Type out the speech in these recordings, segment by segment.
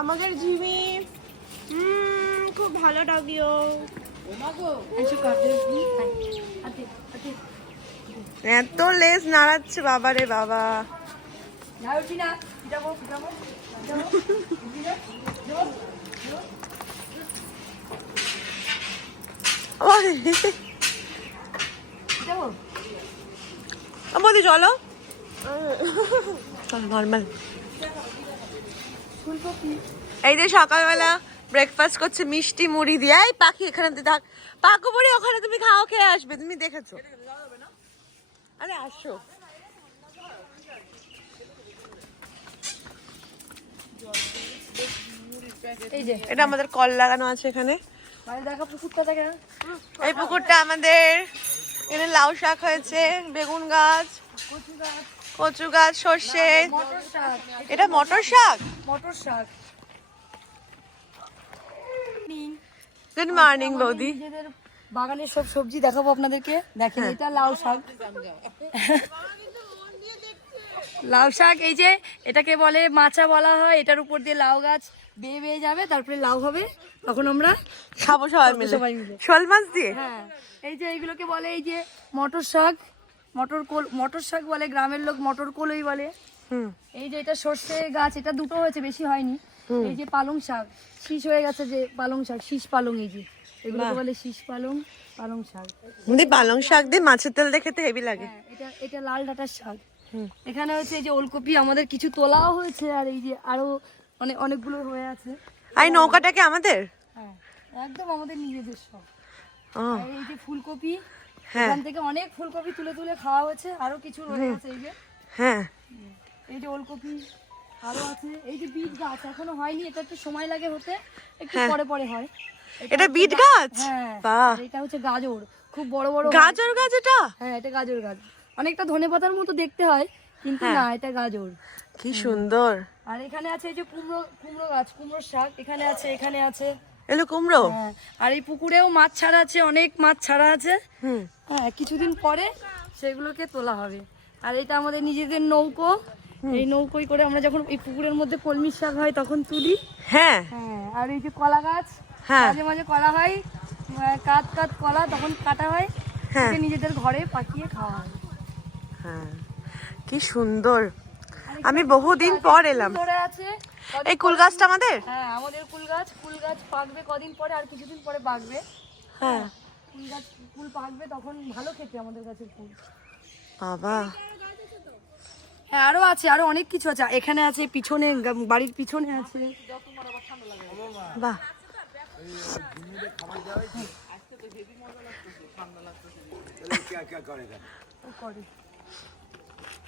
আমাদের ঝিমি খুব ভালো ডাকিও। এত লেজ নাড়াচ্ছে বাবা রে বাবা। বৌদি চলো নর্মাল। এই যে সকালবেলা ব্রেকফাস্ট করছে মিষ্টি মুড়ি দিয়ে। এই পাখি এখানে থাক, পাকু বুড়ি ওখানে তুমি খাও, খেয়ে আসবে, তুমি দেখেছো। আরে আসো। এই যে এটা আমাদের কল লাগানো আছে এখানে। এই পুকুরটা আমাদের, এখানে লাউ শাক হয়েছে, বেগুন গাছ, কচু গাছ, সর্ষে। এটা মটর শাক। গুড মর্নিং বৌদি। বাগানের সব সবজি দেখাবো আপনাদেরকে। দেখেন এটা লাউ শাক। লাউ শাক এই যে এটাকে বলে মাচা বলা হয়। এটার উপর দিয়ে লাউ গাছ বেয়ে বেয়ে যাবে, তারপরে লাউ হবে, তখন আমরা খাবো সবাই মিলে শোল মাছ দিয়ে। হ্যাঁ, এই যে এইগুলোকে বলে এই যে মটর শাক, মটর শাক বলে, গ্রামের লোক মটর কলই বলে। এই যে এটা সর্ষে গাছ, এটা দুটো হয়েছে, বেশি হয়নি। এই যে পালং শাক শীষ হয়ে গেছে, যে পালং শাক শীষ পালং, এই যে এগুলোকে বলে শীষ পালং, পালং শাক। পালং শাক দিয়ে মাছের তেল দিয়ে খেতে হেভি লাগে। এটা এটা লাল ডাঁটার শাক। এখানে হচ্ছে এই যে ওলকপি, আমাদের কিছু তোলাও হয়েছে, আর এই যে আরো অনেকগুলো হয়ে আছে। আর নৌকাটাকে আমাদের, হ্যাঁ একদম আমাদের নিজেদের সব। আর এই যে ফুলকপি, এখান থেকে অনেক ফুলকপি তুলে তুলে খাওয়া হয়েছে, আরো কিছু রয়ে আছে। এই যে হ্যাঁ, এই যে ওলকপি আরো আছে। এই যে বিট গাছ এখনো হয়নি, এটা একটু সময় লাগে হতে, একটু পরে পরে হয়। এটা বিট গাছ। হ্যাঁ, বাহ, এটা হচ্ছে গাজর, খুব বড় বড় গাজর গাছ এটা। হ্যাঁ, এটা গাজর গাছ, অনেকটা ধনেপাতার মতো দেখতে হয়, কিন্তু না, এটা গাজর। কি সুন্দর। আর এখানে আছে এই যে কুমড়ো গাছ, কুমড়োর শাক এখানে আছে, এখানে আছে। এলো কুমড়ো। হ্যাঁ, আর এই পুকুরেও মাছ ছাড়া আছে, অনেক মাছ ছাড়া আছে। হ্যাঁ, কিছুদিন পরে সেগুলোকে তোলা হবে। আর এটা আমাদের নিজেদের নৌকো। এই নৌকোই করে আমরা যখন এই পুকুরের মধ্যে কলমি শাক হয় তখন তুলি। হ্যাঁ হ্যাঁ, আর এই যে কলা গাছ, মাঝে মাঝে কলা হয়, কাত কলা তখন কাটা হয়, নিজেদের ঘরে পাকিয়ে খাওয়া হয়। হ্যাঁ, কি সুন্দর। আমি বহুদিন পর এলাম। এই কুল গাছটা আমাদের। হ্যাঁ, আমাদের কুল গাছ পাকবে কদিন পরে, আর কিছুদিন পরে পাকবে। হ্যাঁ, কুল পাকবে তখন ভালো খেতে আমাদের গাছের ফুল। বাবা, হ্যাঁ আরো আছে, আরো অনেক কিছু আছে। এখানে আছে, পিছনে বাড়ির পিছনে আছে। বাহ,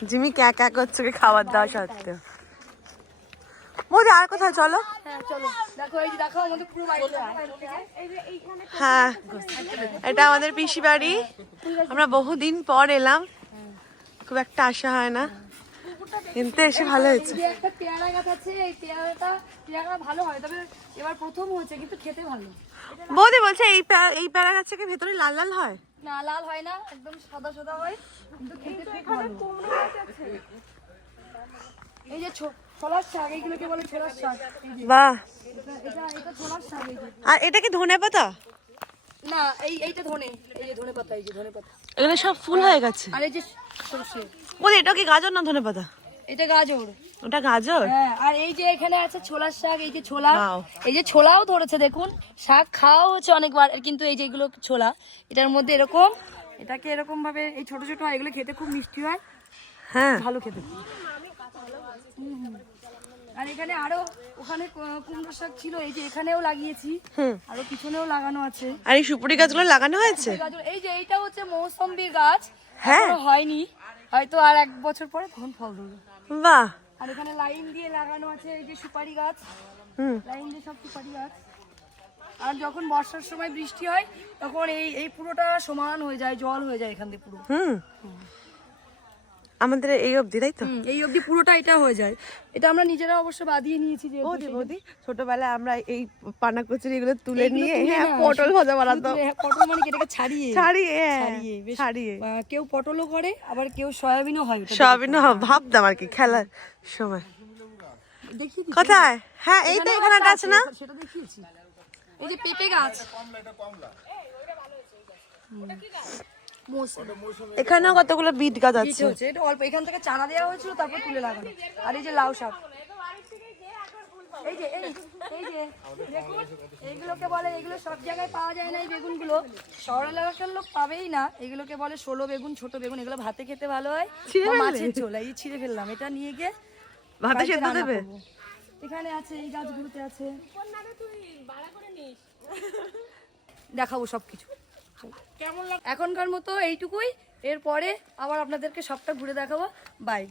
জিমি ক্যা ক্যা করছে খাবার দাওয়া সত্ত্বেও। মোদি আর কোথায় চলো। হ্যাঁ চলো, দেখো এই যে দেখো আমাদের পুরো বাড়িটা। হ্যাঁ, এটা আমাদের পিসি বাড়ি। আমরা বহুদিন পর এলাম, খুব একটা আশা হয় না, কিন্তু এসে ভালো হয়েছে। একটা পেয়ারা গাছ আছে, এই পেয়ারা ভালো হয়, তবে এবার প্রথম হয়েছে, কিন্তু খেতে ভালো। বৌদি বলছে এই পেয়ারা গাছ থেকে ভেতরে লাল লাল হয়। না, লাল হয় না, একদম সাদা সাদা হয়, কিন্তু খেতে খুব ভালো। এই যে ছোলার শাক, এইগুলোকে বলে ছোলার শাক। বাহ, এটা ছোলার শাক। এই যে, আর এটা কি ধনে পাতা? না, এইটা ধনে, এই যে ধনে পাতা, এই যে ধনে পাতা। এগুলো সব ফুল হয়ে গেছে। আর এই যে সরষে। বৌদি এটা কি গাজর না ধনে পাতা? এটা গাজর। ওটা গাজর। হ্যাঁ, আর এই যে এখানে আছে ছোলার শাক, এই যে ছোলা, এই যে ছোলাও ধরেছে দেখুন। শাক খাওয়া হচ্ছে অনেকবার, কিন্তু এই যে এগুলো ছোলা, এটার মধ্যে এরকম, এটাকে এরকম ভাবে এই ছোট ছোট হয়, এগুলো খেতে খুব মিষ্টি হয়। হ্যাঁ, ভালো খেতে। আর এখানে আরো, ওখানে কুমড়ো শাক ছিল, এই যে এখানেও লাগিয়েছি, আরো পিছনেও লাগানো আছে। আর এই সুপুরি গাছগুলো লাগানো হয়েছে। এই যে এইটা হচ্ছে মৌসম্বির গাছ, এখনো হয়নি, হয়তো আর 1 বছর পরে তখন ফল ধরবে। বাহ, আর এখানে লাইন দিয়ে লাগানো আছে এই যে সুপারি গাছ, লাইন দিয়ে সব সুপারি গাছ। আর যখন বর্ষার সময় বৃষ্টি হয় তখন এই পুরোটা সমান হয়ে যায়, জল হয়ে যায় এখান দিয়ে পুরো। আমাদের এই অবধি, তাই তো? এই অবধি পুরোটা এটা হয়ে যায়। এটা আমরা নিজেরা অবশ্য বাদিয়ে নিয়েছি। যে বৌদি ছোটবেলায় আমরা এই পানা কচুরি এগুলো তুলে নিয়ে পটল ভাজা বানাতাম। পটল মানে কি, এটাকে ছাড়িয়ে কেউ পটলও করে, আবার কেউ সয়াবিনও হয়। সয়াবিনও ভাবতাম আর কি খেলার সময়। দেখিয়ে দিচ্ছি। কোথায়? হ্যাঁ এই তো এখানে একটা আছে না? সেটা দেখিয়েছি। এই যে পেঁপে গাছ, এখানেও কতগুলো বিট গাছ বিট আছে। হচ্ছে, এটা অল্প এখান থেকে চারা দেওয়া হয়েছিল, তারপর তুলে লাগানো। আর এই যে লাউ শাক, এই যে এই যে দেখুন, এইগুলোকে বলে, এগুলো সব জায়গায় পাওয়া যায় না এই বেগুনগুলো, শহর এলাকার লোক পাবেই না। এগুলোকে বলে ষোলো বেগুন, ছোট বেগুন, এগুলো ভাতে খেতে ভালো হয়, ছিঁড়ে বা ফেললে? মাছের ঝোল। এই ছিঁড়ে ফেললাম, এটা নিয়ে গিয়ে ভাতে বাড়িতে সেদ্ধ রান্না দেবে? করবো। এখানে আছে, এই গাছগুলোতে আছে, দেখাবো সবকিছু। এখনকার মতো এইটুকুই, এরপরে আবার আপনাদেরকে সবটা ঘুরে দেখাবো। বাই।